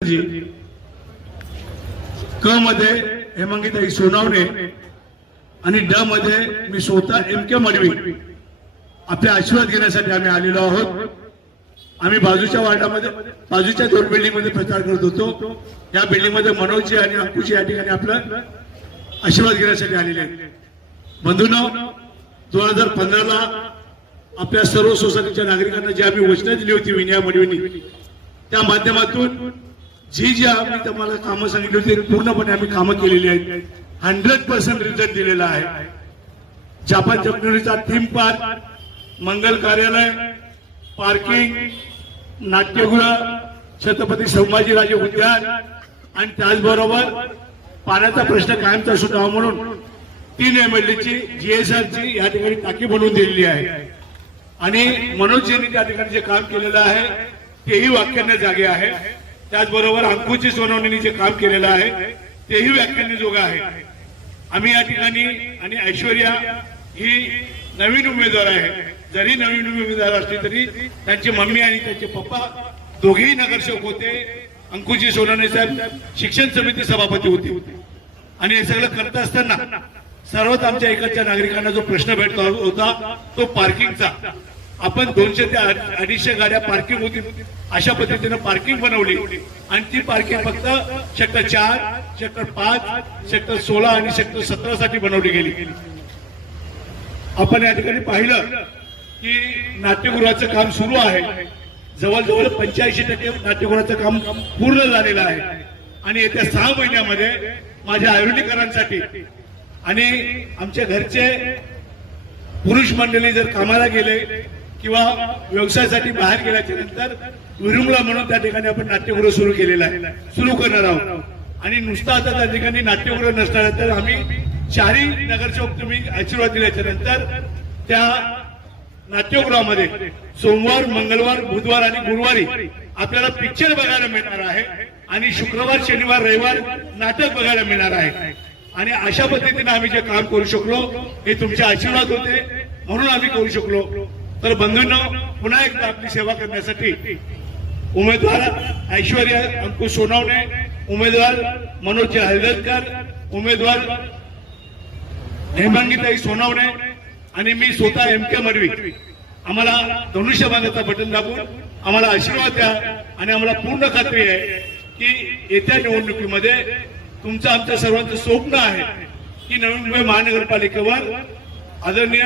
क मध्ये हेमंगीताई सोनावणे आणि ड मध्ये मी स्वतः एम के मडवी आपले आशीर्वाद घेण्यासाठी आम्ही आलेलो आहोत। आम्ही बाजूच्या वार्डामध्ये बाजूच्या दोन बिल्डिंग मध्ये प्रचार करत होतो। या बिल्डिंग मध्ये मनोजजी आणि अंकुशजी या ठिकाणी आपला आशीर्वाद घेण्यासाठी आलेले आहेत। बंधूंनो, 2015 ला आपल्या सर्व सोसायटीच्या नागरिकांना जी आम्ही घोषणा दिली होती विनया मडवींनी, त्या माध्यमातून जी आम्ही तुम्हाला कामं सांगितली होती पूर्णपणे आम्ही कामं केलेली आहेत। 100% रिझल्ट दिलेला आहे। जापान चपनुरीचा थीम पार्क, मंगल कार्यालय, पार्किंग, नाट्यगृह, छत्रपती संभाजीराजे उद्यान आणि त्याचबरोबर पाण्याचा प्रश्न कायमचा सुटावा म्हणून 3 MLD ची GSR ची या ठिकाणी टाकी बनवून दिलेली आहे। आणि मनोजजींनी त्या ठिकाणी जे काम केलेलं आहे तेही वाक्याने जागे आहे। त्याचबरोबर अंकुशजी सोनवणेंनी जे काम केलेलं आहे तेही व्याख्याने जोग आहे। आम्ही या ठिकाणी आणि ऐश्वर्या ही नवीन उमेदवार आहे। जरी नवीन उमेदवार असली तरी त्यांची मम्मी आणि त्यांचे पप्पा दोघेही नगरसेवक होते। अंकुशजी सोनवणे साहेब शिक्षण समिती सभापती होते। आणि हे सगळं करत असताना सर्वात आमच्या इकडच्या नागरिकांना जो प्रश्न भेटला होता तो पार्किंगचा। आपण 200 ते 250 गाड्या पार्किंग होती अशा पद्धतीने पार्किंग बनवली आणि ती पार्किंग फक्त सेक्टर 4, सेक्टर 5, सेक्टर 16 आणि सेक्टर 17 साठी बनवली गेली। आपण या ठिकाणी पाहिलं की नाट्यगृहाचं काम सुरू आहे। जवळजवळ 85% नाट्यगृहाचं काम पूर्ण झालेलं आहे। आणि येत्या 6 महिन्यामध्ये माझ्या आयुर्वेदिकरांसाठी आणि आमच्या घरचे पुरुष मंडळी जर कामाला गेले किंवा व्यवसायासाठी बाहेर गेल्याच्या नंतर विरुंगला म्हणून त्या ठिकाणी आपण नाट्यगृह सुरू केलेलं आहे, सुरू करणार आहोत। आणि नुसतं आता त्या ठिकाणी नाट्यगृह नसणार तर आम्ही 4 नगरसेवक तुम्ही आशीर्वाद दिल्याच्या नंतर त्या नाट्यगृहामध्ये सोमवार, मंगळवार, बुधवार आणि गुरुवारी आपल्याला पिक्चर बघायला मिळणार आहे आणि शुक्रवार, शनिवार, रविवार नाटक बघायला मिळणार आहे। आणि अशा पद्धतीने आम्ही जे काम करू शकलो हे तुमचे आशीर्वाद होते म्हणून आम्ही करू शकलो। तर बंधूंनो, पुन्हा एकदा आपली सेवा करण्यासाठी उमेदवार ऐश्वर्या अंकुश सोनवणे, उमेदवार मनोज हळदकर, उमेदवार हेमंगीताई सोनवणे आणि मी स्वतः MK मडवी, आम्हाला धनुष्यबाणाचा बटन दाबून आम्हाला आशीर्वाद द्या। आणि आम्हाला पूर्ण खात्री आहे की येत्या निवडणुकीमध्ये तुमचं आमच्या सर्वांचं स्वप्न आहे की नवी मुंबई महानगरपालिकेवर आदरणीय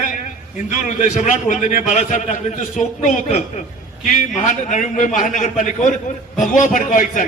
हिंदू हृदय सम्राट वंदनीय बाळासाहेब ठाकरेंचं स्वप्न होतं की नवी मुंबई महानगरपालिकेवर भगवा फडकवायचा।